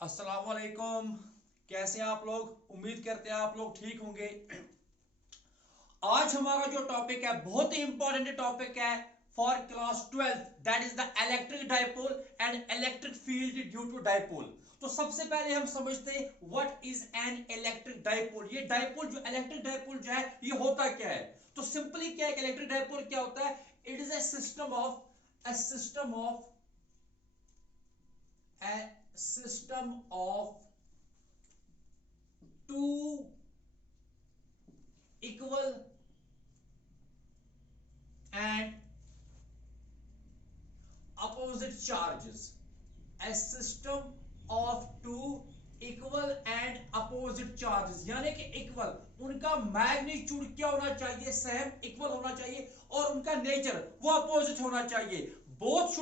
अस्सलाम वालेकुम। कैसे हैं आप लोग? उम्मीद करते हैं आप लोग ठीक होंगे। आज हमारा जो टॉपिक है बहुत ही इंपॉर्टेंट टॉपिक है for class 12, that is the electric dipole and electric field due to dipole. तो सबसे पहले हम समझते हैं what is an electric dipole. ये डाइपोल जो इलेक्ट्रिक डाइपोल जो है ये होता क्या है? तो सिंपली क्या है, इलेक्ट्रिक डाइपोल क्या होता है? It is a system of two equal and opposite charges. A system of two equal and opposite charges, यानी कि इक्वल, उनका मैग्नीट्यूड क्या होना चाहिए? सेम, इक्वल होना चाहिए, और उनका नेचर वो अपोजिट होना चाहिए। both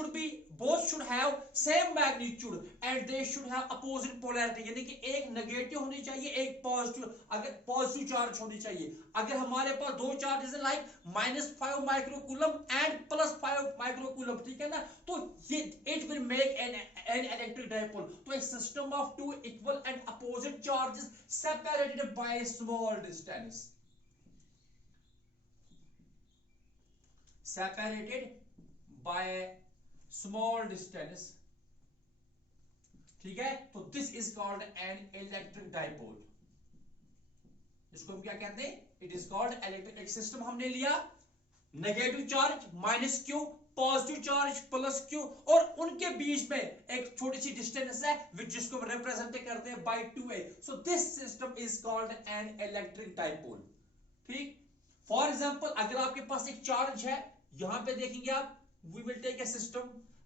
should have same magnitude and they should have opposite polarity, यानी कि एक नेगेटिव होनी चाहिए, एक पॉजिटिव, अगर पॉजिटिव चार्ज होनी चाहिए। अगर हमारे पास दो चार्जेस है लाइक -5 माइक्रोकूलम एंड +5 माइक्रोकूलम, ठीक है ना, तो ये it will make an electric dipole. तो a system of two equal and opposite charges separated by a small distance, separated by a small distance, ठीक है, तो this is called an electric dipole. इसको हम क्या कहते हैं? It is called electric. एक सिस्टम हमने लिया, negative charge -q, positive charge +q, और उनके बीच में एक छोटी सी डिस्टेंस है जिसको हम रिप्रेजेंट करते हैं by 2a। So this system is called an electric dipole. ठीक, फॉर एग्जांपल अगर आपके पास एक चार्ज है, यहां पे देखेंगे आप, we will take a system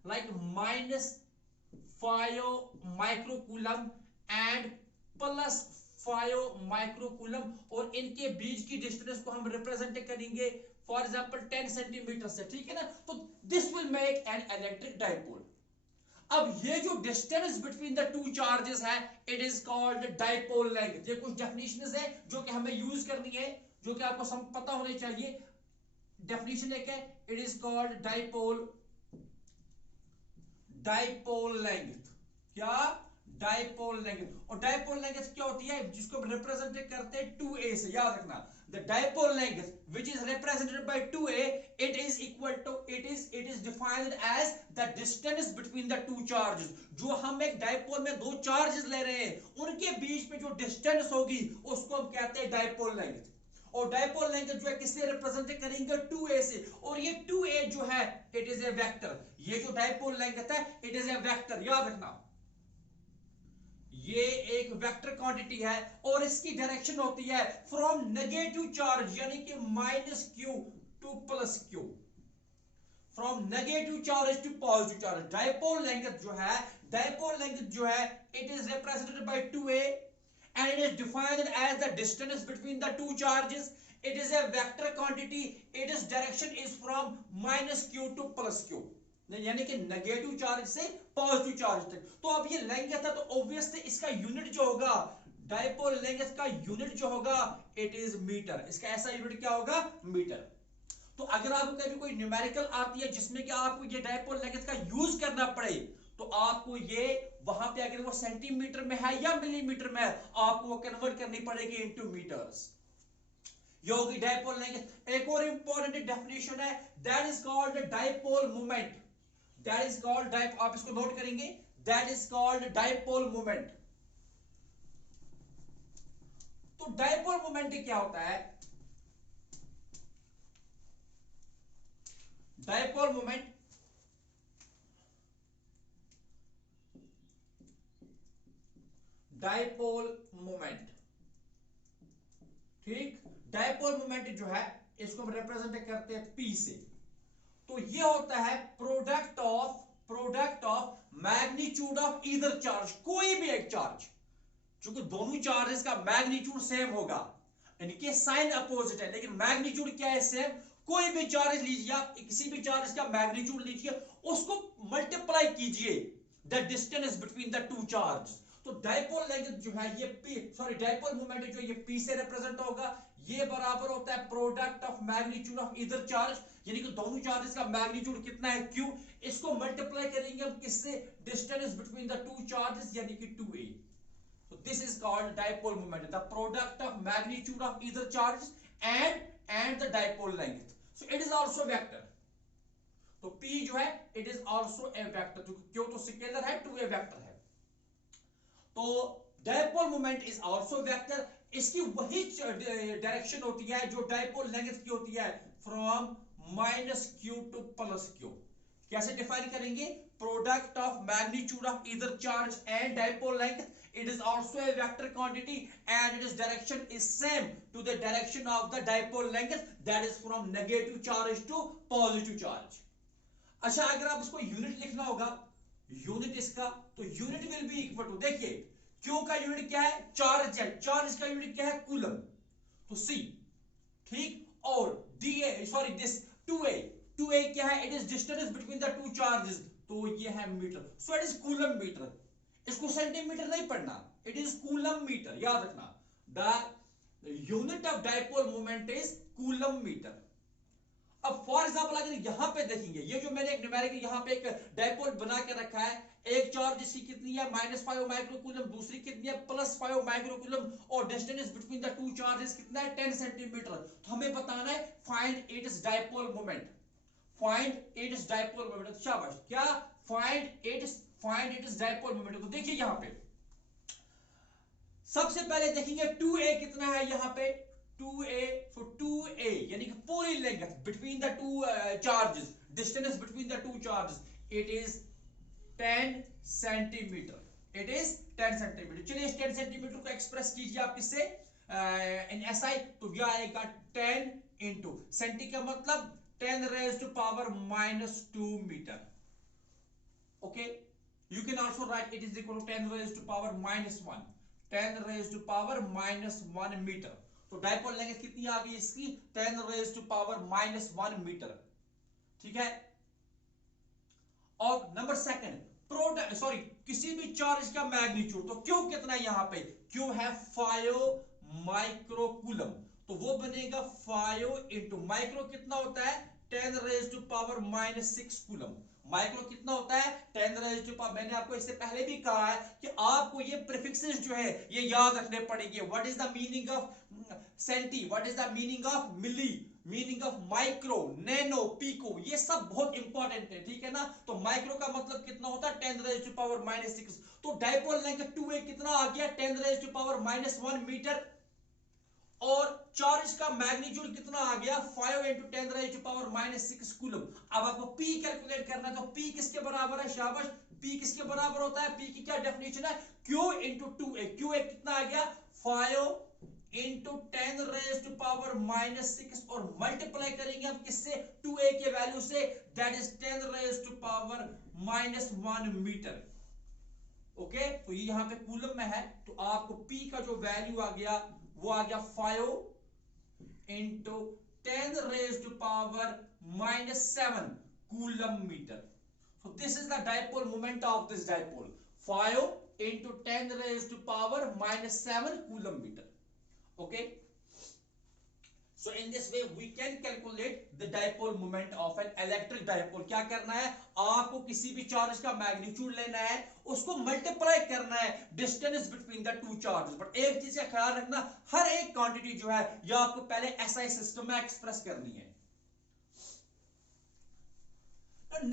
like -5 microcoulomb and +5 microcoulomb, और इनके बीच की डिस्टेंस को हम रिप्रेजेंट करेंगे फॉर एग्जांपल 10 सेंटीमीटर से, ठीक है ना, तो this will make an electric dipole. अब ये जो distance between the two charges है, it is called dipole length. ये कुछ डेफिनेशंस है जो कि हमें यूज करनी है, जो कि आपको सब पता होने चाहिए। डेफिनेशन एक है, it is called dipole length. क्या? Dipole length. और डाइपोल लेंथ क्या होती है? जिसको हम रिप्रेजेंट करते हैं 2a से, याद रखना। The dipole length which is represented by 2a, it is defined as the distance between the two charges। जो हम एक डाइपोल में दो चार्जेस ले रहे हैं, उनके बीच में जो डिस्टेंस होगी उसको हम कहते हैं डाइपोल लेंथ। और डाइपोल लेंथ जो है किससे रिप्रेजेंट करेंगे? 2a से। और ये 2a जो है इट इज ए वेक्टर। ये जो डाइपोल लेंथ है इट इज ए वेक्टर, याद रखना। ये एक वेक्टर क्वांटिटी है और इसकी डायरेक्शन होती है फ्रॉम नेगेटिव चार्ज, यानी कि -q to +q, from negative charge to positive charge. Dipole length जो है it is represented by 2a and it is defined as the distance between the two charges. It is a vector quantity. Its direction is from -q to +q, यानी कि negative charge से positive charge तक। तो अब ये length है, तो obviously इसका यूनिट जो होगा, डाइपोल लेंथ का यूनिट जो होगा इट इज मीटर। इसका ऐसा यूनिट क्या होगा? मीटर। तो अगर आपको कभी कोई न्यूमेरिकल आती है जिसमें कि आपको ये डाइपोल लेंथ का यूज करना पड़े, तो आपको ये वहां पे अगर वो सेंटीमीटर में है या मिलीमीटर में है, आपको वो कन्वर्ट करनी पड़ेगी इनटू मीटर्स। ये होगी डाइपोल लेंथ। एक और इंपॉर्टेंट डेफिनेशन है, that is called dipole moment. That is called आप इसको नोट करेंगे, that is called dipole moment. तो डाइपोल मोमेंट क्या होता है? डाइपोल मोमेंट ठीक, डाइपोल मोमेंट जो है इसको हम रिप्रेजेंट करते हैं P से। तो ये होता है product of magnitude of either charge, कोई भी एक चार्ज, क्योंकि दोनों चार्जेस का मैग्नीट्यूड सेम होगा, इनके साइन अपोजिट है लेकिन मैग्नीट्यूड क्या है? सेम। कोई भी चार्ज लीजिए आप, किसी भी चार्ज का मैग्नीट्यूड लीजिए, उसको मल्टीप्लाई कीजिए the distance between the to charge. तो डाइपोल लेंथ जो है ये डाइपोल मोमेंट जो ये P से रिप्रेजेंट होगा, ये बराबर होता है product of magnitude of either charge, यानी कि दोनों चार्जेस का मैग्नीट्यूड कितना है? Q। इसको मल्टीप्लाई करेंगे हम किससे, distance between the two charges यानी कि 2a. So this is called dipole moment, the product of magnitude of either charge and the dipole length. So it is also vector. तो p जो है it is also a vector, क्यों तो scalar है, 2a vector है. तो dipole moment is also vector. इसकी वही डायरेक्शन होती है जो डाइपोल लेंथ की होती है, फ्रॉम -q to +q. कैसे डिफाइन करेंगे, product of magnitude of either charge and dipole length, it is also a vector quantity and its direction is same to the direction of the dipole length, that is from negative charge to positive charge. अच्छा, अगर आप इसको unit लिखना होगा, unit इसका, तो unit will be equal to, देखिए Q का यूनिट क्या है, चार्ज है, चार्ज का यूनिट क्या है, कूलम, तो सी, ठीक, और da सॉरी दिस 2a क्या है, it is distance between the two charges, तो ये है metre, so it is coulomb metre. इसको सेंटीमीटर नहीं पढ़ना, इट इज कूलम मीटर, याद रखना. The unit of dipole moment is coulomb metre. अब फॉर एग्जांपल अगर यहां पे देखेंगे, ये जो मैंने एक न्यूमेरिकल यहां पे एक डाइपोल बना के रखा है, एक चार्ज इसकी कितनी है -5 माइक्रोकूलम, दूसरी कितनी है +5 माइक्रोकूलम, और distance between the two charges कितना है 10 सेंटीमीटर. तो हमें बताना है find its dipole moment, find its dipole moment. शाबाश, क्या, फाइंड इट्स डाइपोल मोमेंट. तो देखिए यहां पे सबसे पहले देखेंगे 2a कितना है, यहां पे 2a, so 2a यानी कि पूरी length between the two charges, distance between the two charges, it is 10 centimetre, it is 10 centimetre. चलिए इस 10 सेंटीमीटर को एक्सप्रेस कीजिए आप किससे, इन SI, तो यह आएगा 10 इंटू सेंटी का मतलब 10 raised to power -2 metre. Okay, you can also write it is equal to 10 raised to power -1, 10 raised to power -1 metre. तो डाइपोल लेंथ कितनी आ गई इसकी, 10 raised to power -1 मीटर, ठीक है. और नंबर सेकंड, प्रोडक्ट सॉरी किसी भी चार्ज का मैग्नीट्यूड, तो क्यू कितना है यहाँ पे, क्यू है 5 माइक्रोकूलम, तो वो बनेगा 5 इंटू माइक्रो कितना होता है 10 raised to power -6 coulomb. Micro कितना होता है 10 raised to power, मैंने आपको इससे पहले भी कहा है कि आपको ये प्रीफिक्सेस जो है ये याद रखने पड़ेंगे. What is the meaning of centi, what is the meaning of milli, meaning of micro, nano, pico, ये सब बहुत इंपॉर्टेंट है, ठीक है ना. तो माइक्रो का मतलब कितना होता है 10 raised to power -6. तो डाइपोल लेंथ 2a कितना आ गया 10 raised to power -1 मीटर, और चार्ज का मैग्नीट्यूड कितना आ गया 5 into 10 raised to power -6 coulomb. अब आपको P कैलकुलेट करना है, तो P किसके बराबर है, शाबाश, P किसके बराबर होता है, P की क्या डेफिनेशन है, Q इंटू 2a. Q कितना आ गया 5 इंटू 10 raised to power -6, और मल्टीप्लाई करेंगे हम किससे 2a के वैल्यू से, that is 10 raised to power -1 metre. Okay, तो ये यहां पे कूलम में है, तो आपको P का जो वैल्यू आ गया वो आ गया 5 into 10 raised to power -7 coulomb metre. So this is the dipole moment of this dipole, 5 into 10 raised to power -7 coulomb meter. Okay, so in this way we can calculate the dipole moment of an electric dipole. क्या करना है, आपको किसी भी charge का magnitude लेना है, उसको मल्टीप्लाई करना है distance between the two charges. But एक चीज का ख्याल रखना, हर एक क्वांटिटी जो है यह आपको पहले SI सिस्टम में एक्सप्रेस करनी है.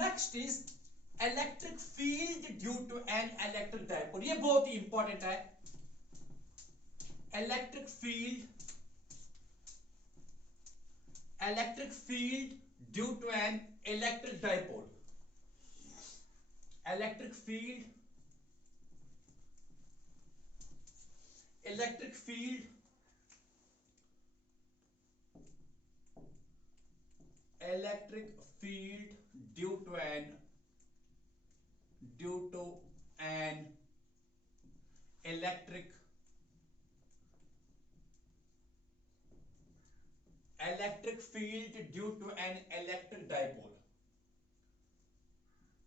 Next is electric field due to an electric dipole. ये बहुत ही इंपॉर्टेंट है. Electric field due to an electric dipole. Electric field due to an electric field due to an electric dipole.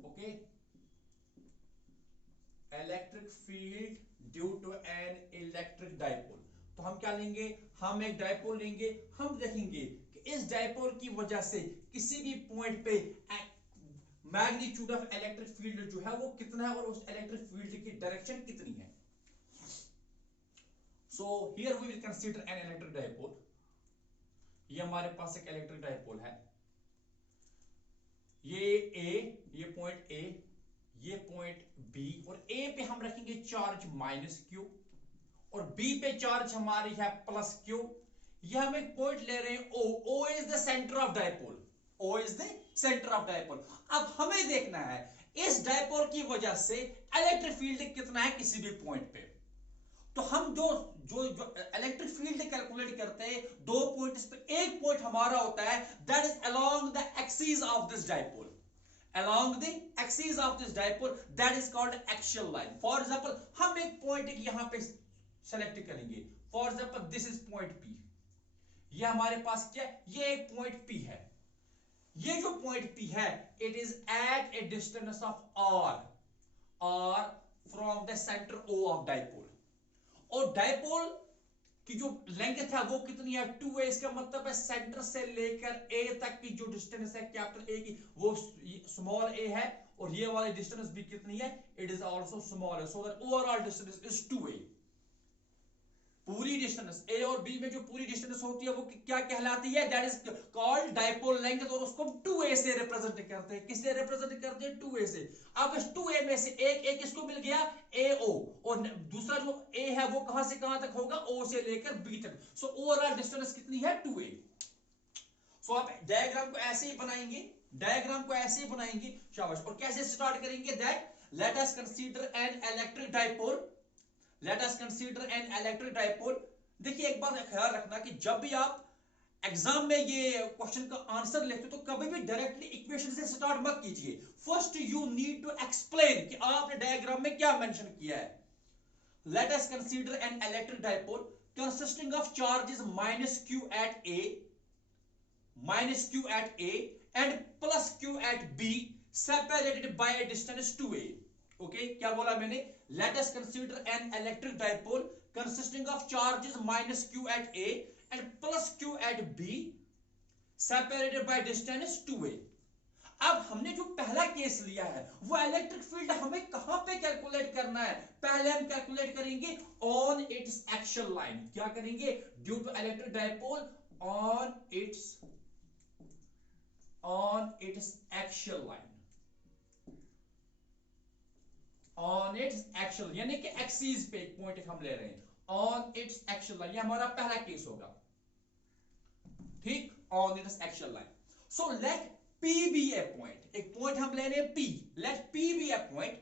Okay, electric field due to an electric dipole. तो हम क्या लेंगे, हम एक डाइपोल लेंगे, हम देखेंगे कि इस डाइपोल की वजह से किसी भी पॉइंट पे मैग्नीट्यूड ऑफ इलेक्ट्रिक फील्ड जो है वो कितना है और उस इलेक्ट्रिक फील्ड की डायरेक्शन कितनी है। So here we will consider an electric dipole. ये हमारे पास एक इलेक्ट्रिक डाइपोल है, ये पॉइंट ए, ये पॉइंट बी, और ए पे हम रखेंगे चार्ज माइनस क्यू और बी पे चार्ज हमारी है प्लस क्यू। ये हम एक पॉइंट ले रहे हैं O is the centre of dipole, O is the centre of dipole. अब हमें देखना है इस डाइपोल की वजह से इलेक्ट्रिक फील्ड कितना है किसी भी पॉइंट पे। तो हम जो जो जो इलेक्ट्रिक फील्ड कैलकुलेट करते हैं दो पॉइंट्स पे, एक पॉइंट हमारा होता है that is along the axis of this dipole, along the axis of this dipole, that is called axial line. For example, हम एक पॉइंट यहां पे सेलेक्ट करेंगे, for example this is point P, ये हमारे पास क्या है, ये एक पॉइंट P है। ये जो पॉइंट P है it is at a distance of r from the centre O of dipole, और डाइपोल की जो लेंथ है वो कितनी है 2a। इसका मतलब है सेंटर से लेकर a तक की जो डिस्टेंस है कैपिटल A की वो स्मॉल a है, और ये वाली डिस्टेंस भी कितनी है, इट इज आल्सो स्मॉल है, so that overall distance is 2a। पूरी डिस्टेंस a और b में जो पूरी डिस्टेंस होती है वो क्या कहलाती है, that is called dipole length, और उसको 2a से रिप्रेजेंट करते हैं। किससे रिप्रेजेंट करते हैं, 2a से। अब इस 2a में से एक किसको मिल गया, AO, और दूसरा जो a है वो कहां से कहां तक होगा, O से लेकर B तक। सो ओवरऑल डिस्टेंस कितनी है, 2a। सो आप डायग्राम को ऐसे ही बनाएंगे, डायग्राम को ऐसे ही बनाएंगे, शाबाश। और कैसे स्टार्ट करेंगे, that let us consider an electric dipole, late us consider an electric dipole. देखिए एक बात का ख्याल रखना कि जब भी आप एग्जाम में ये क्वेश्चन का आंसर लिखते हो तो कभी भी डायरेक्टली इक्वेशन से स्टार्ट मत कीजिए। First you need to explain कि आपने डायग्राम में क्या मेंशन किया है। Let us consider an electric dipole consisting of charges minus Q at A and plus Q at B separated by a distance 2a। Okay, क्या बोला मैंने, let us consider an electric dipole consisting of charges minus Q at A and plus Q at B separated by distance 2a। अब हमने जो पहला case लिया है वो इलेक्ट्रिक फील्ड हमें कहां पे कैलकुलेट करना है, पहले हम कैलकुलेट करेंगे ऑन इट्स एक्सियल लाइन। क्या करेंगे, due to electric dipole on its axial line, on its axial, यानी कि एक्सिस पे एक पॉइंट हम ले रहे हैं, ऑन इट्स एक्सियल लाइन। ये हमारा पहला केस होगा, ठीक, on its axial line. So let P be a point, एक पॉइंट हम ले रहे हैं P, let P be a point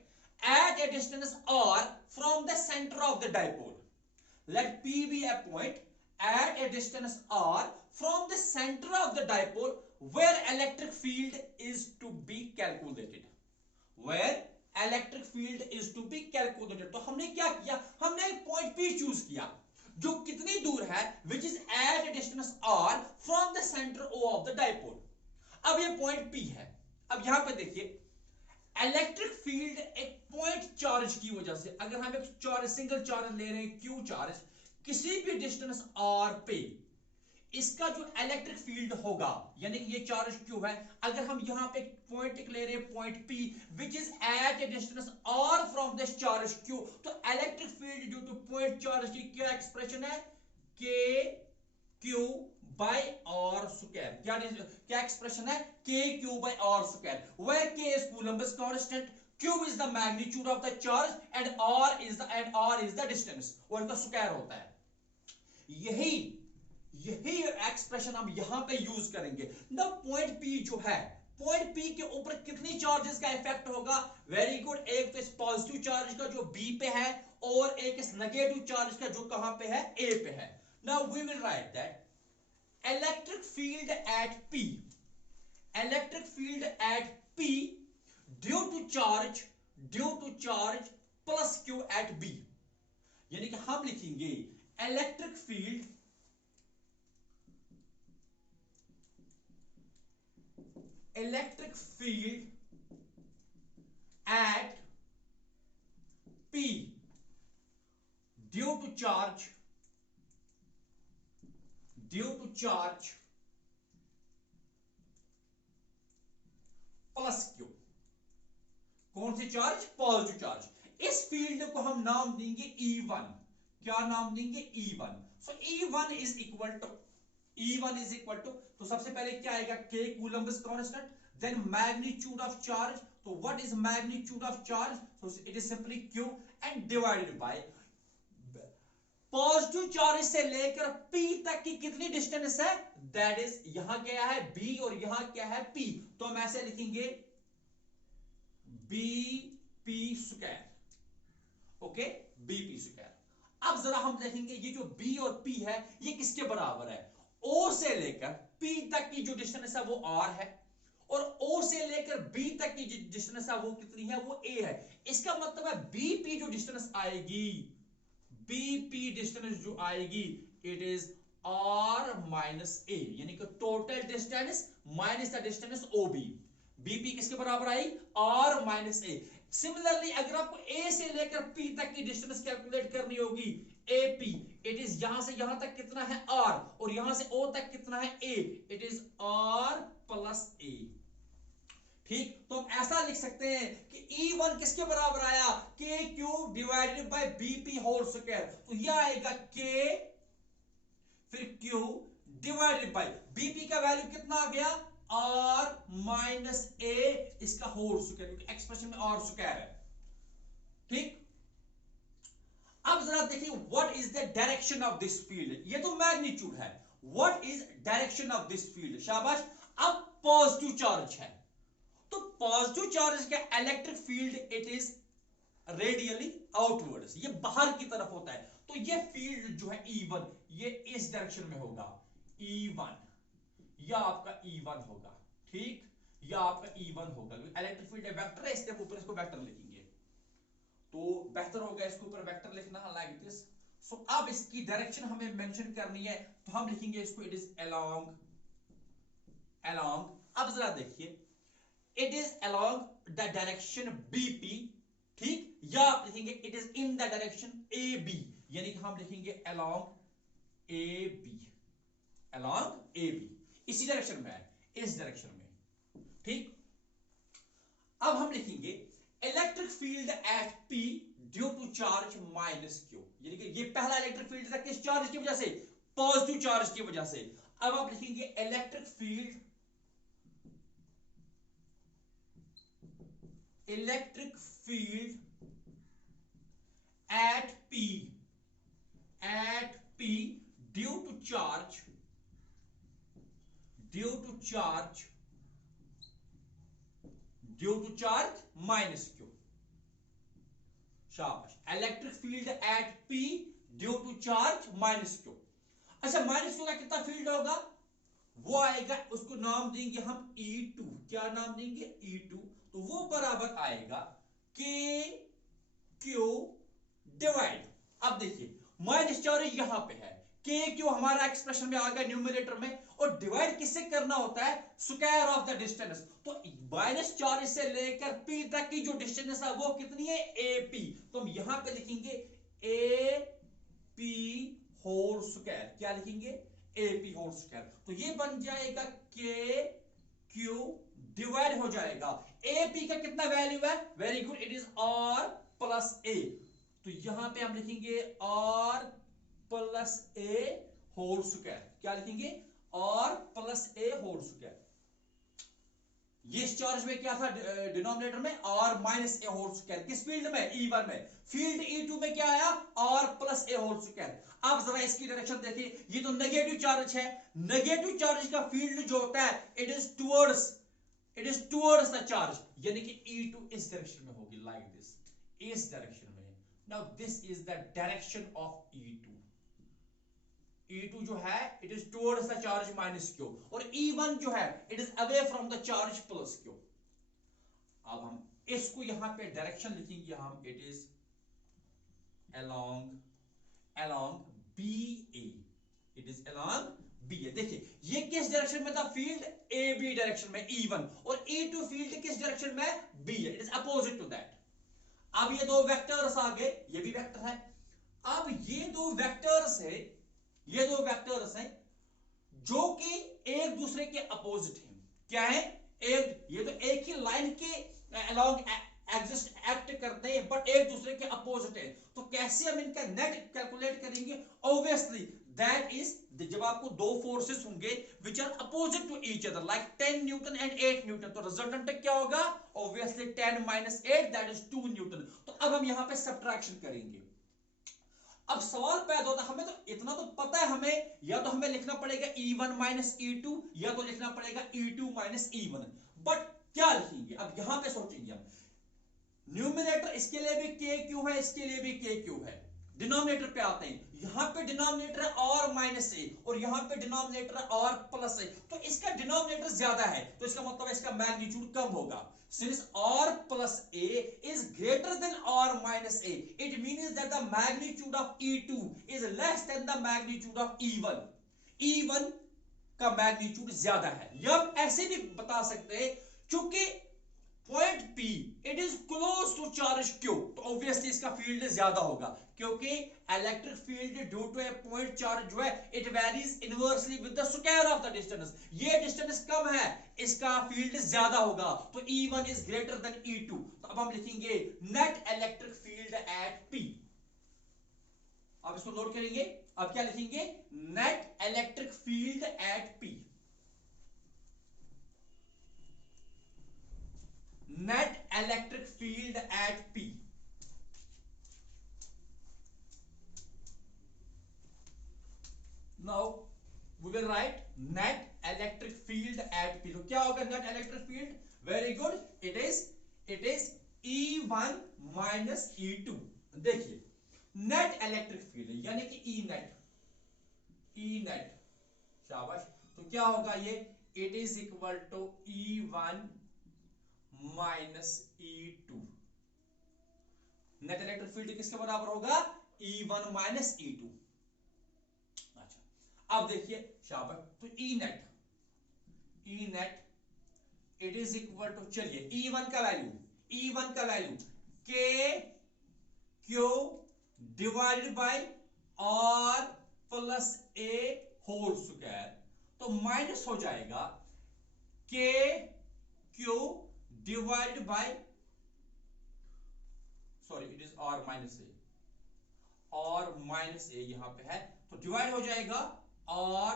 at a distance r from the center of the dipole, let P be a point at a distance r from the center of the dipole where electric field is to be calculated, where electric field is to be calculated। तो हमने क्या किया, हमने एक point P choose किया जो कितनी दूर है, which is at a distance r from the center O of the dipole। अब ये पॉइंट P है। अब यहां पे देखिए इलेक्ट्रिक फील्ड एक पॉइंट चार्ज की वजह से, अगर हम एक चार्ज सिंगल चार्ज ले रहे हैं Q चार्ज किसी भी डिस्टेंस r पे, इसका जो इलेक्ट्रिक फील्ड होगा, यानी कि ये चार्ज Q है, अगर हम यहां पे पॉइंट ले रहे हैं point P which is at a distance r from this charge Q, तो electric field due to point charge की क्या एक्सप्रेशन है, KQ by r square। क्या एक्सप्रेशन है, KQ by r square, where K is Coulomb's constant, Q is the magnitude of the charge and r is the distance, और इनका square होता है। यही एक्सप्रेशन हम यहां पे यूज करेंगे। ना पॉइंट P जो है, पॉइंट P के ऊपर कितनी चार्जेस का इफेक्ट होगा, वेरी गुड, एक तो इस पॉजिटिव चार्ज का जो B पे है और एक इस नेगेटिव चार्ज का जो कहां पे है, A पे है। Now we will write that electric field at P due to charge plus Q at B, यानी कि हम लिखेंगे इलेक्ट्रिक फील्ड at P due to charge plus Q। कौन सी चार्ज? Positive charge. इस फील्ड को हम नाम देंगे E1। क्या नाम देंगे? E1। So E1 is equal to तो सबसे पहले क्या आएगा? K Coulomb's constant, then magnitude of charge. तो what is magnitude of charge? So it is simply Q and divided by positive charge से लेकर P तक की कितनी डिस्टेंस है? दैट इज, यहां क्या है B और यहां क्या है P। तो हम ऐसे लिखेंगे BP square. Okay, BP square. अब जरा हम देखेंगे ये जो B और P है ये किसके बराबर है? O से लेकर P तक की जो डिस्टेंस है वो R है, और O से लेकर B तक की डिस्टेंस है वो कितनी है? वो A है। इसका मतलब है BP जो डिस्टेंस आएगी, BP डिस्टेंस जो आएगी, it is R minus A, यानी कि total distance minus the distance OB। BP किसके बराबर आई? R minus A। सिमिलरली अगर आपको A से लेकर P तक की डिस्टेंस कैलकुलेट करनी होगी, AP, इट इज यहां से यहां तक कितना है? R, और यहां से O तक कितना है? A, it is R plus A। ठीक, तो हम ऐसा लिख सकते हैं कि E1 किसके बराबर आया? K cube divided by BP whole square. तो यह आएगा K फिर Q डिवाइडेड बाय BP का वैल्यू कितना आ गया? R माइनस A, इसका होल स्क्वायर, क्योंकि एक्सप्रेशन में R स्क्वायर है। ठीक, अब जरा देखिए what is the direction of this field. ये तो मैग्नीट्यूड है, what is direction of this field? शाबाश। अब पॉजिटिव चार्ज है, तो पॉजिटिव चार्ज का electric field it is radially outwards, ये बाहर की तरफ होता है। तो ये फील्ड जो है E1, ये इस डायरेक्शन में होगा, E1, या आपका E1 होगा। ठीक, या आपका E1 होगा, इलेक्ट्रिक फील्ड वेक्टर है, इसके ऊपर इसको वेक्टर लिखेंगे तो बेहतर होगा इसके ऊपर वेक्टर लिखना, लाइक दिस। सो अब इसकी डायरेक्शन हमें मेंशन करनी है, तो हम लिखेंगे इसको इट इज अलोंग। अब जरा देखिए, it is along the direction BP। ठीक, या आप लिखेंगे it is in the direction AB, यानी कि हम लिखेंगे अलोंग AB, इसी डायरेक्शन में है, इस डायरेक्शन में। ठीक, अब हम लिखेंगे electric field at P due to charge minus Q, यानी कि ये पहला इलेक्ट्रिक फील्ड था किस चार्ज की वजह से? पॉजिटिव चार्ज की वजह से। अब आप लिखेंगे इलेक्ट्रिक फील्ड at P due to charge minus Q। शाबाश, electric field at P due to charge minus Q। अच्छा, माइनस Q का कितना फील्ड होगा? वो आएगा, उसको नाम देंगे हम E2। क्या नाम देंगे? E2। तो वो बराबर आएगा K Q डिवाइड, अब देखिए माइनस चार्ज यहां पे है, K Q हमारा एक्सप्रेशन में आ गया न्यूमरेटर में, और डिवाइड किससे करना होता है? Square of the distance. तो माइनस चार्ज से लेकर P तक की जो डिस्टेंस है वो कितनी है? AP। तो हम यहां पे लिखेंगे AP होल स्क्वायर। क्या लिखेंगे? AP whole square. तो ये बन जाएगा K Q डिवाइड हो जाएगा, AP का कितना वैल्यू है? Very good, it is R plus A। तो यहां पे हम लिखेंगे R plus A whole square. क्या लिखेंगे? R plus A whole square. ये इस चार्ज में क्या था डिनोमिनेटर में? R minus A whole square. किस फील्ड में? E1 में। फील्ड E2 में क्या आया? R plus A whole square. अब जरा इसकी डायरेक्शन देखिए, ये तो नेगेटिव चार्ज है, नेगेटिव चार्ज का फील्ड जो होता है it is towards the charge, यानी कि E2 इस डायरेक्शन में होगी, लाइक दिस, इस डायरेक्शन में। Now this is the direction of E2। E2 जो है it is towards the charge minus Q, और E1 जो है it is away from the charge plus Q। अब हम इसको यहां पे डायरेक्शन लिखेंगे हम, it is along BA, it is along BA। देखिए ये किस डायरेक्शन में था? फील्ड AB डायरेक्शन में E1, और E2 फील्ड किस डायरेक्शन में? B है, it is opposite to that. अब ये दो वेक्टर्स आ गए, ये भी वेक्टर है। अब ये दो वेक्टर्स हैं जो कि एक दूसरे के अपोजिट हैं। क्या है? ये तो एक ही लाइन के एग्जिस्ट एक्ट करते हैं बट एक दूसरे के अपोजिट है, तो कैसे हम इनका नेट कैलकुलेट करेंगे? ऑब्वियसली दैट इज, जब आपको दो फोर्सेस होंगे which are opposite to each other like 10 newton and 8 newton, तो रिजल्टेंट क्या होगा? Obviously 10 minus 8 that is 2 newton. तो अब हम यहां पे सब्ट्रैक्शन करेंगे। अब सवाल पैदा होता है, हमें तो इतना तो पता है, हमें या तो हमें लिखना पड़ेगा E1 माइनस E2 या तो लिखना पड़ेगा E2 माइनस E1, बट क्या लिखेंगे? अब यहां पे सोचेंगे हम, न्यूमरेटर इसके लिए भी k क्यों है, इसके लिए भी k क्यों है। डिनोमिनेटर पे आते हैं, यहां पे डिनोमिनेटर है r माइनस ए और यहां पे डिनोमिनेटर है r प्लस ए, तो इसका डिनोमिनेटर ज्यादा है तो इसका मतलब इसका मैग्नीट्यूड कम होगा। Since r plus a is greater than r minus a, it means that the magnitude of E2 is less than the magnitude of E1. E1 का मैग्नीट्यूड ज्यादा है। या आप ऐसे भी बता सकते हैं, चूंकि point P it is close to charge Q, तो ऑब्वियसली इसका फील्ड ज्यादा होगा, क्योंकि electric field due to a point charge जो है it varies inversely with the square of the distance. ये डिस्टेंस कम है, इसका फील्ड ज्यादा होगा, तो E1 is greater than E2। तो अब हम लिखेंगे net electric field at P। अब इसको नोट करेंगे, अब क्या लिखेंगे? Net electric field at P। net electric field at P. Now we will write net electric field at P. तो क्या होगा net electric field? Very good. It is E1 minus E2. देखिए net electric field यानी कि E net, शाबाश। तो क्या होगा ये? It is equal to E1 minus E2। Net electric field किसके बराबर होगा? E1 minus E2। अच्छा, अब देखिए शाबाश, तो E net it is equal to, चलिए E1 का value K Q divided by R plus A whole square, तो माइनस हो जाएगा K Q divide by, sorry it is R minus A यहां पे है, तो डिवाइड हो जाएगा R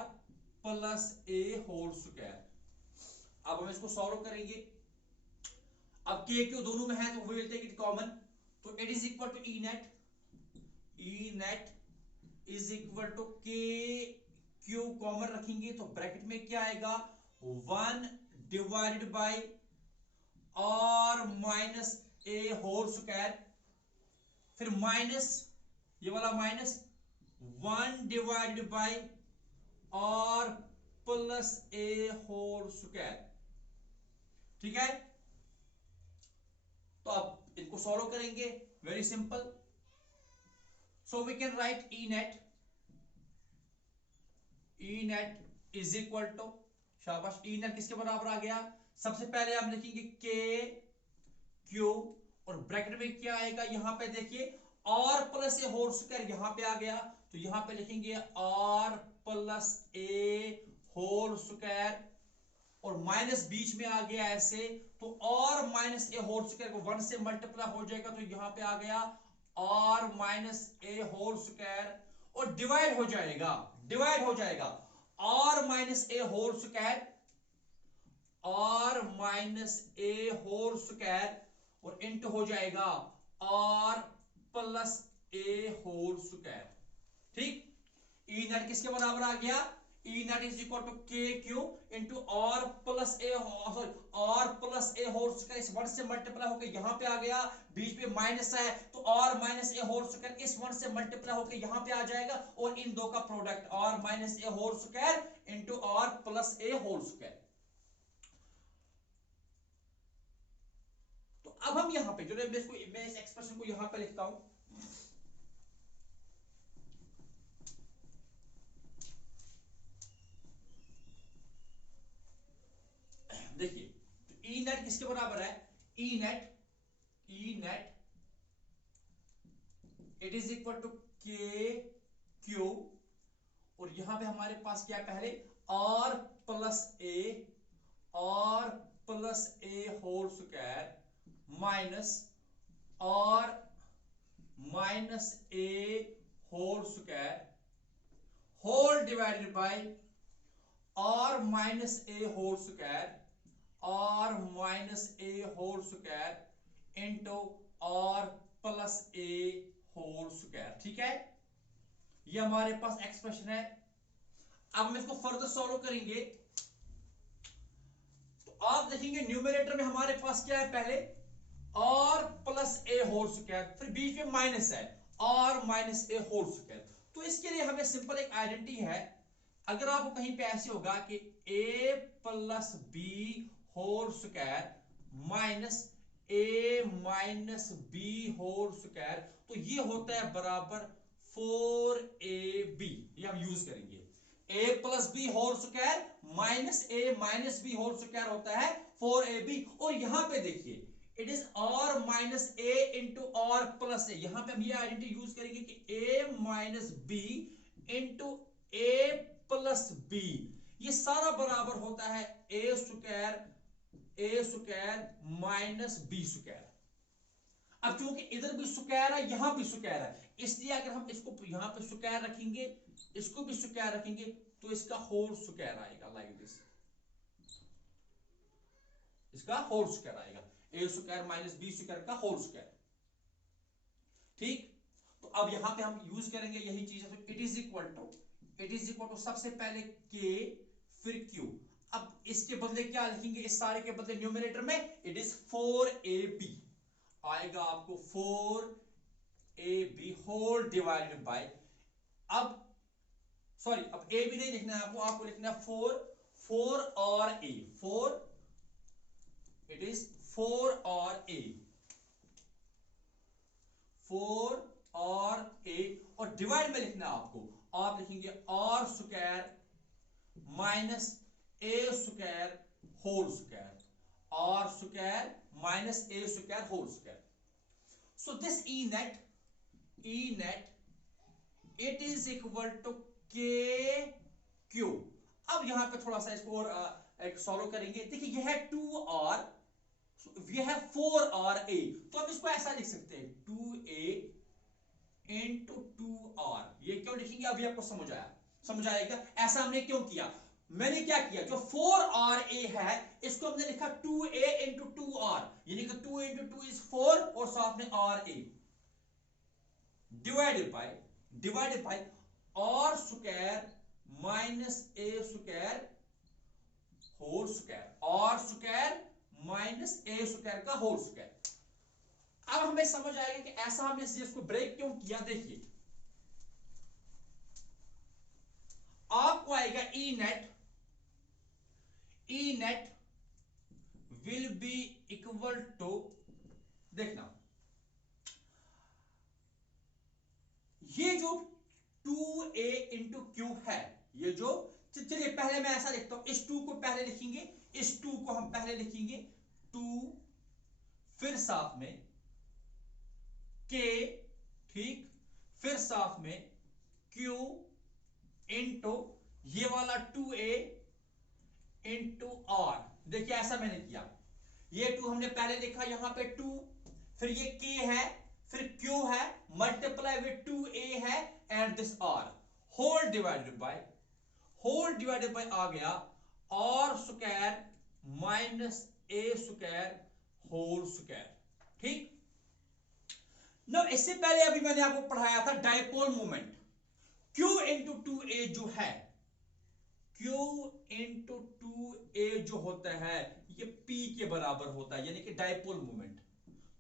प्लस ए होल स्क्वायर। अब हम इसको सॉल्व करेंगे, अब K Q दोनों में है तो we will take it common, तो it is equal to E net is equal to K Q common रखेंगे तो ब्रैकेट में क्या आएगा? 1 divided by R minus A whole square, फिर माइनस ये वाला minus 1 divided by R plus A whole square. ठीक है, तो अब इनको सॉल्व करेंगे, very simple. So we can write E net is equal to, शाबाश, E नेट किसके बराबर आ गया? सबसे पहले हम लिखेंगे K Q और ब्रैकेट में क्या आएगा? यहां पे देखिए R प्लस ए होल स्क्वायर यहां पे आ गया, तो यहां पे लिखेंगे R प्लस ए होल स्क्वायर और माइनस बीच में आ गया ऐसे, तो R माइनस ए होल स्क्वायर को 1 से मल्टीप्लाई हो जाएगा, तो यहां पे आ गया R माइनस ए होल स्क्वायर और डिवाइड हो जाएगा R माइनस ए होल स्क्वायर, R माइनस ए होल स्क्वायर और इंटू हो जाएगा R प्लस ए होल स्क्वायर। ठीक, E नेट किसके बराबर आ गया? E net is equal to K Q into R plus A whole square, इस 1 से मल्टीप्लाई होकर यहां पे आ गया, बीच में माइनस है तो R माइनस ए होल स्क्वायर इस 1 से मल्टीप्लाई होकर यहां पे आ जाएगा और इन दो का प्रोडक्ट R माइनस ए whole square into R plus ए होल स्क्वायर। तो अब हम यहां पे जो मैं इस एक्सप्रेशन को यहां पे लिखता हूं, देखिए तो E नेट किसके बराबर है? E net it is equal to K Q और यहां पे हमारे पास क्या है? पहले R plus A whole square minus r minus A whole square whole divided by r minus A whole square r minus A whole square into r plus A whole square. ठीक है, ये हमारे पास एक्सप्रेशन है। अब हम इसको further solve करेंगे तो आप देखेंगे न्यूमरेटर में हमारे पास क्या है, पहले आर प्लस ए होल स्क्वायर, फिर बीच में माइनस है आर माइनस ए होल स्क्वायर। तो इसके लिए हमें सिंपल एक आइडेंटिटी है। अगर आपको कहीं पे ऐसे होगा कि a plus b whole square minus a minus b whole square, तो ये होता है बराबर 4ab। ये हम यूज करेंगे। a plus b whole square minus a minus b whole square होता है 4ab। और यहां पे देखिए it is r minus a into r plus a. यहां पे हम ये आइडेंटिटी यूज करेंगे कि a minus b into a plus b, ये सारा बराबर होता है a square minus b square. अब चूंकि इधर भी स्क्वायर है यहां भी स्क्वायर है, इसलिए अगर हम इसको यहां पे स्क्वायर रखेंगे इसको भी स्क्वायर रखेंगे तो इसका होल स्क्वायर आएगा लाइक दिस, इसका होल स्क्वायर आएगा ए स्क्वायर माइनस बी स्क्वायर का होल स्क्वायर। ठीक, तो अब यहां पे हम यूज करेंगे यही चीज है। तो इट इज इक्वल टू सबसे पहले के फिर क्यू। अब इसके बदले क्या लिखेंगे, इस सारे के बदले न्यूमरेटर में इट इज 4ab आएगा आपको 4ab होल डिवाइडेड बाय, अब सॉरी अब ए भी नहीं लिखना है आपको लिखना है 4 और a 4, इट इज 4 और a और डिवाइड में लिखना है आपको, आप लिखेंगे r square minus a square whole square, r square minus a square whole square. So this E net it is equal to k q. अब यहां पे थोड़ा सा इसको और सॉल्व करेंगे। देखिए यह है 2r, यह है 4ra, तो हम इसको ऐसा लिख सकते हैं 2a इंटू 2r। ये क्यों लिखेंगे अभी आपको समझ आएगा ऐसा हमने क्यों किया। मैंने क्या किया, जो 4ra है इसको हमने लिखा 2a इंटू 2r, यानी कि 2 इंटू 2 इज 4 और साथ में ra divided by r square minus a square whole square, r square minus a square का होल स्क्वायर। अब हमें समझ आएगा कि ऐसा हमने इसको ब्रेक क्यों किया। देखिए आपको आएगा E net will be equal to, देखना ये जो 2a इंटू क्यू है, ये जो, चलिए पहले मैं ऐसा लिखता हूं, इस 2 को पहले लिखेंगे, इस 2 को हम पहले लिखेंगे 2, फिर साथ में के, ठीक, फिर साथ में क्यू इंटू ये वाला 2a इंटू आर। देखिए ऐसा मैंने किया, ये 2 हमने पहले लिखा, यहां पे 2, फिर ये k है, फिर q है, मल्टीप्लाई विद 2a है and this r, whole divided by आ गया r square minus a square whole square. ठीक, ना इससे पहले अभी मैंने आपको पढ़ाया था dipole moment, q into 2a जो है, q इंटू 2a जो होता है ये p के बराबर होता है, यानी कि डाइपोल मोमेंट।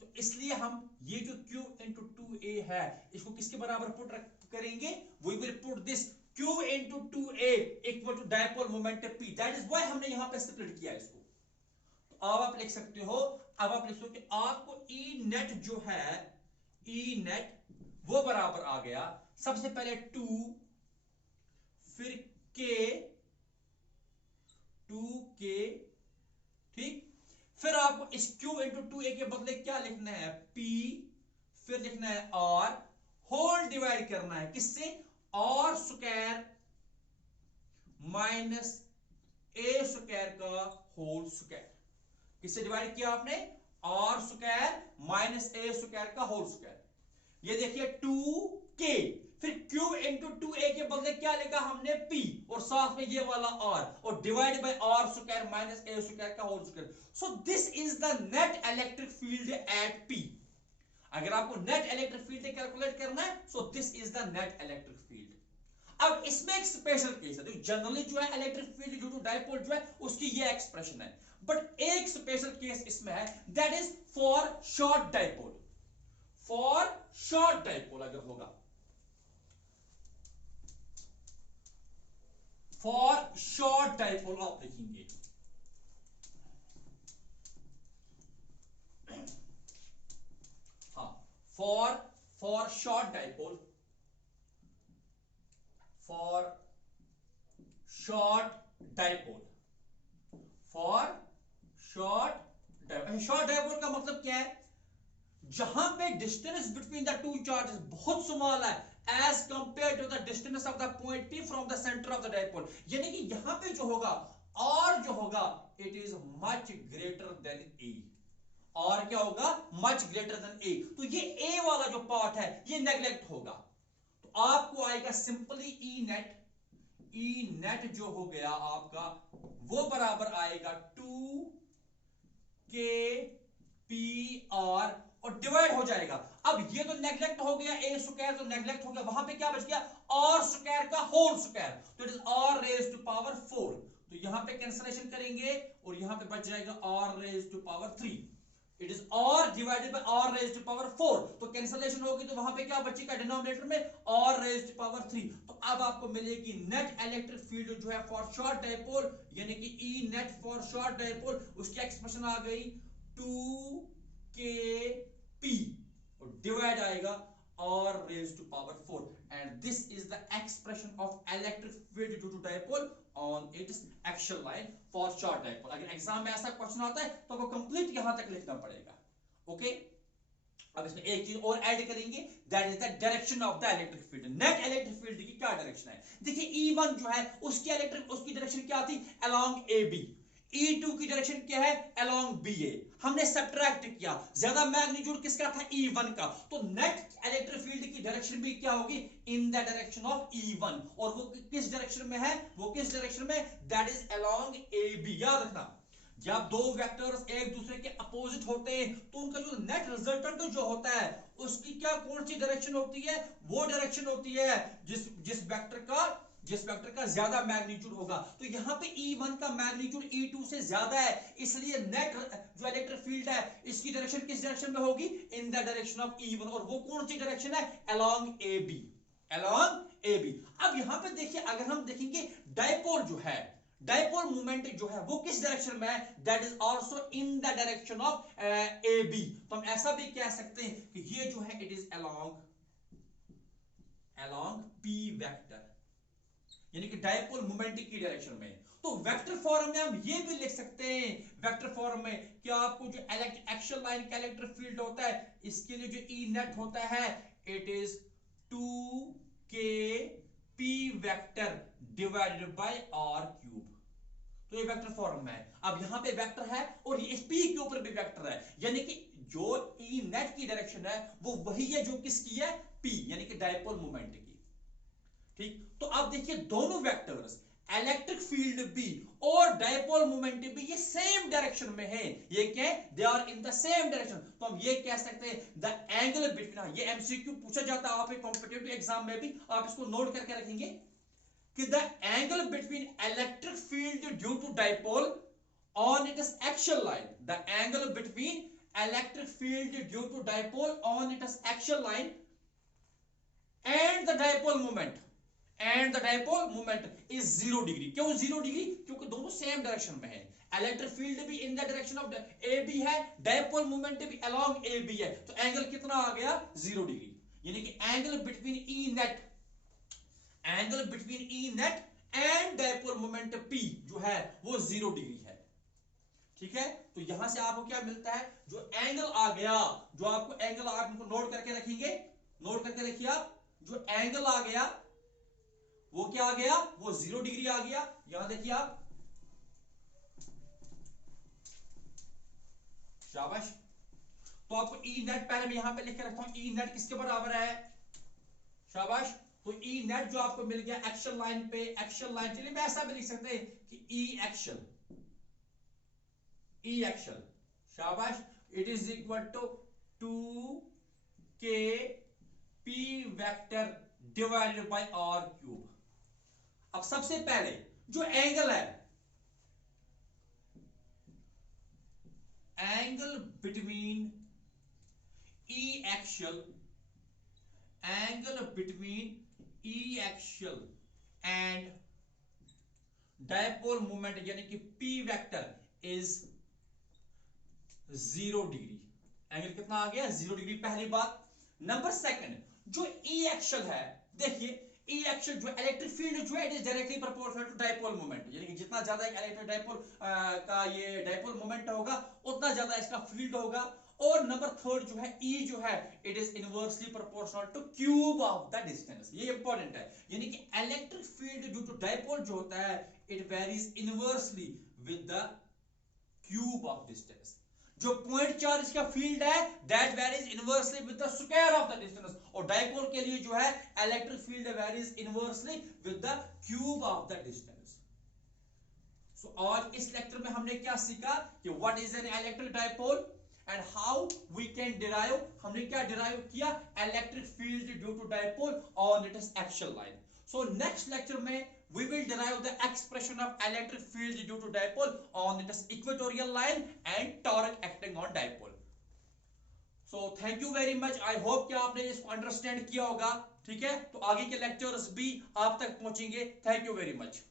तो इसलिए हम ये जो q इंटू 2a है इसको किसके बराबर पुट करेंगे, we will put this q into 2a equal to dipole moment p, that is why हमने यहां पे स्प्लिट किया इसको। तो अब आप लिख सकते हो, कि आपको ई नेट जो है, ई नेट वो बराबर आ गया सबसे पहले 2, फिर k, ठीक, फिर आपको इस q इंटू 2a के बदले क्या लिखना है, p, फिर लिखना है r, होल डिवाइड करना है किससे, r square minus a square का होल स्क्वायर। किससे डिवाइड किया आपने, r square minus a square का होल स्क्वायर। ये देखिए 2k, फिर q इंटू 2a के बदले क्या लिखा हमने p, और साथ में ये वाला r, और divide by r square minus a square का whole square. So this is the net electric field at p। अगर आपको नेट इलेक्ट्रिक फील्ड कैलकुलेट करना है, so this is the net electric field. अब इसमें एक स्पेशल केस है, तो जनरली जो है electric field due to dipole जो है उसकी ये एक्सप्रेशन है, बट एक स्पेशल केस इसमें है, that is for short dipole. For short dipole अगर होगा, फॉर शॉर्ट डाइपोल आप लिखेंगे हाँ, for short dipole, for short dipole, for short dipole का मतलब क्या है, जहां पे distance between the two charges बहुत स्मॉल है as compare to the distance of the point P from the centre of the dipole, यानी कि यहां पे जो होगा और जो होगा it is much greater than A। और क्या होगा, मच ग्रेटर देन A। तो ये A वाला जो पार्ट है ये नेग्लेक्ट होगा, तो आपको आएगा सिंपली ई नेट जो हो गया आपका वो बराबर आएगा 2k PR और डिवाइड हो जाएगा। अब ये तो नेग्लेक्ट हो गया, ए स्क्वायर तो नेग्लेक्ट हो गया, वहां पे क्या बच गया, आर स्क्वायर का होल स्क्वायर, तो it is r raise to power 4। तो यहां पे कैंसलेशन करेंगे और यहां पे बच जाएगा r raise to power 3। It is r divided by r raise to power 4, तो कैंसलेशन होगी तो वहां पे क्या बचेगा डिनोमिनेटर में, आर रेज टू पावर 3। तो अब आपको मिलेगी नेट इलेक्ट्रिक फील्ड जो है फॉर शॉर्ट डाइपोल, यानी कि E net for short dipole, उसकी एक्सप्रेशन आ गई 2kp और डिवाइड आएगा r raised to power 4, and this is the expression of electric field due to dipole on its axial line for short dipole। अगर exam में ऐसा question आता है तो वो कंप्लीट यहां तक लिखना पड़ेगा। ओके, अब इसमें एक चीज और ऐड करेंगे, that is the direction of the electric field. Net electric field की क्या डायरेक्शन है, देखिए E1 जो है उसकी डायरेक्शन क्या थी, अलोंग AB। E2 की डायरेक्शन क्या है, अलोंग BA। हमने सब्ट्रैक्ट किया, ज्यादा मैग्नीट्यूड किसका था, E1 का, तो नेट इलेक्ट्रिक फील्ड की डायरेक्शन भी क्या होगी, in the direction of E1। और वो किस डायरेक्शन में है, वो किस डायरेक्शन में, दैट इज अलोंग AB। याद रखना, जब दो वेक्टर्स एक दूसरे के अपोजिट होते हैं तो उनका जो नेट रिजल्टेंट जो होता है उसकी क्या कौन सी डायरेक्शन होती है, वो डायरेक्शन होती है जिस वेक्टर का ज्यादा मैग्नीट्यूड होगा। तो यहां पे E1 का मैग्नीट्यूड E2 से ज्यादा है, इसलिए नेट जो इलेक्ट्रिक फील्ड है इसकी डायरेक्शन किस डायरेक्शन में होगी, in the direction of E1। और वो कौन सी डायरेक्शन है, अलोंग AB, अलोंग AB। अब यहां पे देखिए, अगर हम देखेंगे डाइपोल जो है, डाइपोल मोमेंट जो है वो किस डायरेक्शन में है, that is also in the direction of AB। तो हम ऐसा भी कह सकते हैं कि ये जो है it is along P vector, यानी कि डाइपोल मोमेंट की डायरेक्शन में। तो वेक्टर फॉर्म में हम ये भी लिख सकते हैं, वेक्टर फॉर्म में कि आपको जो एक्सियल लाइन का इलेक्ट्रिक फील्ड होता है इसके लिए जो E नेट होता है it is 2k p vector divided by r cube. तो ये वेक्टर फॉर्म में है। अब यहां पे वेक्टर है और इस p के ऊपर भी वेक्टर है, यानी कि जो E नेट की डायरेक्शन है वो वही है जो किसकी है, p, यानी कि डाइपोल मोमेंट की। ठीक, तो आप देखिए दोनों वेक्टर्स इलेक्ट्रिक फील्ड भी और डाइपोल मोमेंट भी ये सेम डायरेक्शन में है। ये क्या है, they are in the same direction. तो हम ये कह सकते हैं द एंगल बिटवीन, ये एमसीक्यू पूछा जाता है आप कॉम्पिटिटिव एग्जाम में भी, आप इसको नोट करके रखेंगे कि the angle between electric field due to dipole on its axial line, the angle between electric field due to dipole on its axial line and the dipole moment is 0 degree. क्यों 0 degree, क्योंकि दोनों same direction में है, electric field भी in the direction of AB है, dipole moment भी along AB है, तो एंगल कितना आ गया, 0 डिग्री। यानी कि angle between E net and dipole moment P जो है वो 0 डिग्री है। ठीक है, तो यहां से आपको क्या मिलता है, जो एंगल आ गया, जो आपको एंगल आप इनको नोट करके रखेंगे, नोट करके रखिए आप, जो एंगल आ गया वो क्या आ गया, वो 0 डिग्री आ गया। यहां देखिए आप, शाबाश। तो आपको ई नेट पहले मैं यहां पे लिख के रखता हूं, ई नेट किसके बराबर है, शाबाश। तो ई नेट जो आपको मिल गया एक्शन लाइन पे, एक्शन लाइन, चलिए मैं ऐसा भी लिख सकते हैं कि ई एक्शन, ई एक्शन, शाबाश, it is equal to 2k p vector divided by r cube. अब सबसे पहले जो एंगल है, angle between E axial, angle between E axial and dipole moment यानी कि p vector is 0 degree. Angle कितना आ गया, 0 डिग्री, पहली बात। नंबर सेकंड, जो ई एक्सल है, देखिए ई एक्सल जो इलेक्ट्रिक फील्ड जो है it is directly proportional to dipole moment, यानी कि जितना ज्यादा इलेक्ट्रिक डायपोल का ये डायपोल मोमेंट होगा उतना ज्यादा इसका फील्ड होगा। और नंबर थर्ड जो है ई जो है it is inversely proportional to cube of the distance, ये इंपॉर्टेंट है, यानी कि electric field due to dipole जो होता है it varies inversely with the cube of distance. जो पॉइंट चार्ज का फील्ड है that varies inversely with the square of the distance, और डायपोल के लिए जो है electric field varies inversely with the cube of the distance. सो आज इस लेक्चर में हमने क्या सीखा कि what is an electric dipole and how we can derive, हमने क्या डिराइव किया, electric field due to dipole on it is axial line. So next lecture में we will derive the expression of electric field due to dipole on its equatorial line and torque acting on dipole. So thank you very much, I hope कि आपने इसको understand किया होगा, ठीक है। तो आगे के लेक्चर्स भी आप तक पहुंचेंगे। Thank you very much.